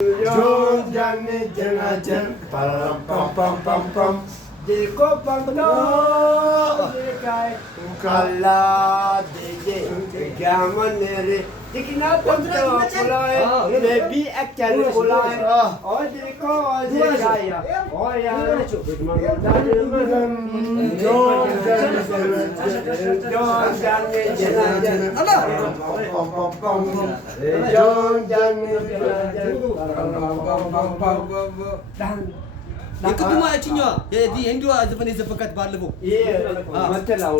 Don't Johnny Jonajan, pam pam pam pam pam. Deko pamno, dekai, kala dege, gamanere. Dikina pamno kulai, baby akal kulai. Oh deko dekai ya. Oh ya. Don't Johnny Jonajan, Allah. Pam pam pam. Don't Johnny Jonajan. የቅድሟ ያቺኛዋ የዲ እንዲዋ ዘፈን የዘፈካት ባለፈው መተላው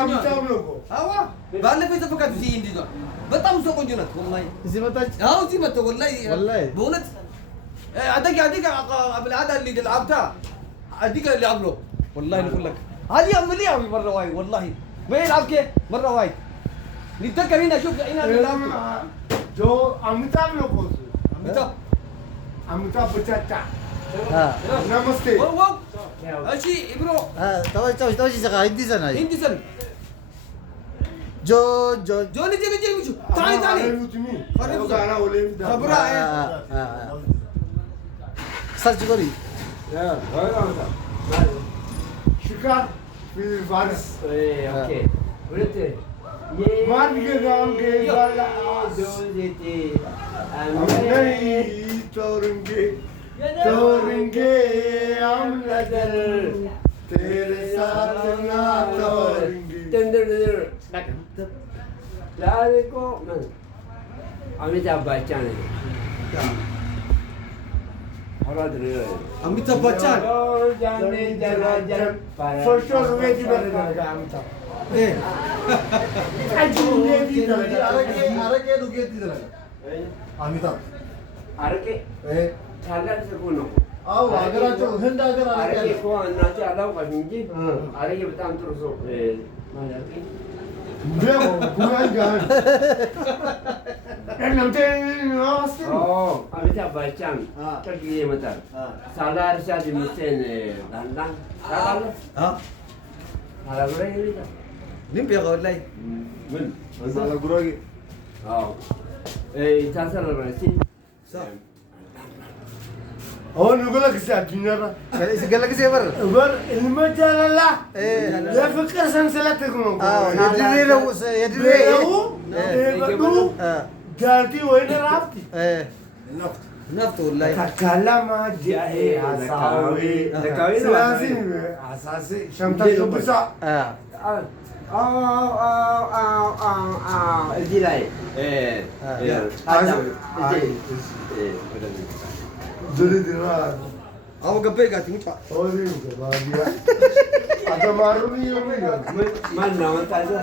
አምጣው ነው አዋ ባለፈው የዘፈካት እዚህ እንዲዟ በጣም ሰው ቆንጆ ናት ወላሂ እዚህ መጣች አዎ እዚህ መጣ ወላሂ በእውነት አደጋ بالعاده اللي لعبتها اديك اللي عمله والله نقول لك هذه مليئه مره واي والله ما يلعب كيف مره واي نتذكر هنا شوف هنا جو امتاب ነው ኮስ አምጣው በቻቻ نمستے واو اجي ابرو توجي زغا هندي سنه هندي سن جو نجي مشو تعالي خريف انا ولي خبره سرچ كوري يا هاي شكا في فارس اوكي ولت مار के गांव के वाला जो देते नहीं तोरेंगे हम नजर तेरे साथ ना तोड़ेंगे लारे को अमिताभ बच्चन अमिताभ बच्चन जाने जरा जब सोशल मीडिया पर अमिताभ अरे दुगे अमिताभ अरे ታላቅ ሰው ነው አው አገራቸው ህንድ ሀገር አረቄ እኮ እናቴ አላውቅም እንጂ አረቄ በጣም ጥሩ ሰው ማለት ነው ጉራንጋን እናንተ አሚታብ በቻን ጥግ ይመጣል ሳላር ሻዲ ሚስቴን ዳንዳን ታላለ ታላለ ይልካ ምን ቢያው ላይ ምን ሳላ ጉራጌ አው ታሰረረሲ هون يقول لك الدنيا قال لك زي بر المجال لا يفكر سنسلات يكونوا يدري لو يدري يبدو جارتي وين رابطي نفط والله كلام جاهي عساوي لازم اساسي شمتة شبسا الجلاي Dura. Aku gape gati mucha. Oh ni kebahagia. Ada maru ni ya. Mana mata ada.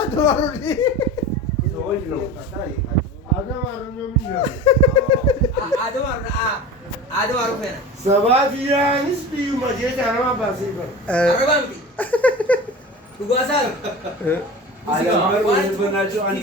Ada maru ni. Soal ni. Ada maru ni ya. Ada maru fena. Sabadia nisbi maje jana ma basi par. Arabam bi. Tu gua asal. Ada maru ni bana jo ani.